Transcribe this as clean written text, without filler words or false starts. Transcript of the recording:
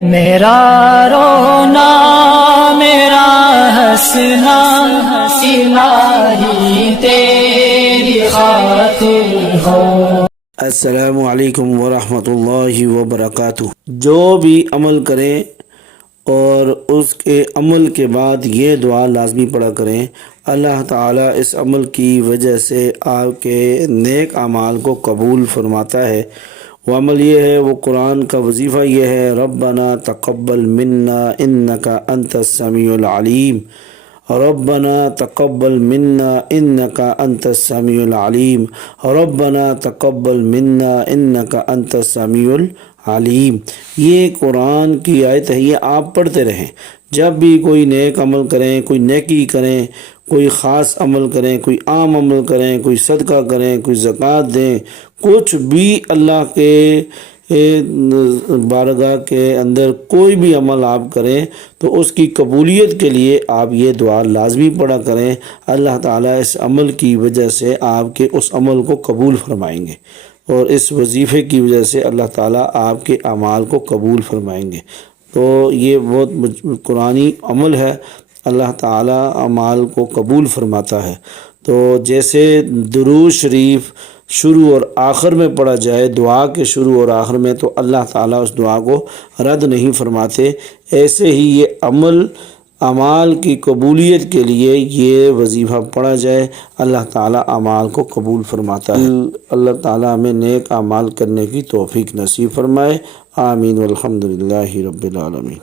میرا رونا میرا ہنسنا الہی تیری خاطر ہو۔ السلام علیکم ورحمۃ اللہ وبرکاتہ۔ جو بھی عمل کریں اور اس کے عمل کے بعد یہ دعا لازمی پڑھا کریں، اللہ تعالیٰ اس عمل کی وجہ سے آپ کے نیک اعمال کو قبول فرماتا ہے۔ وہ عمل یہ ہے، وہ قرآن کا وظیفہ یہ ہے، ربنا تقبل منا انک انت السمیع العلیم، ربنا تقبل منا انک انت السمیع العلیم، ربنا تقبل منا انک انت السمیع العلیم۔ یہ قرآن کی آیت ہے، یہ آپ پڑھتے رہیں۔ جب بھی کوئی نیک عمل کریں، کوئی نیکی کریں، کوئی خاص عمل کریں، کوئی عام عمل کریں، کوئی صدقہ کریں، کوئی زکوٰۃ دیں، کچھ بھی اللہ کے بارگاہ کے اندر کوئی بھی عمل آپ کریں تو اس کی قبولیت کے لیے آپ یہ دعا لازمی پڑھا کریں۔ اللہ تعالیٰ اس عمل کی وجہ سے آپ کے اس عمل کو قبول فرمائیں گے، اور اس وظیفے کی وجہ سے اللہ تعالیٰ آپ کے اعمال کو قبول فرمائیں گے۔ تو یہ بہت قرآنی عمل ہے، اللہ تعالیٰ اعمال کو قبول فرماتا ہے۔ تو جیسے درود شریف شروع اور آخر میں پڑھا جائے، دعا کے شروع اور آخر میں، تو اللہ تعالیٰ اس دعا کو رد نہیں فرماتے، ایسے ہی یہ اعمال کی قبولیت کے لیے یہ وظیفہ پڑھا جائے، اللہ تعالیٰ اعمال کو قبول فرماتا ہے۔ اللہ تعالیٰ ہمیں نیک اعمال کرنے کی توفیق نصیب فرمائے، آمین والحمدللہ رب العالمین۔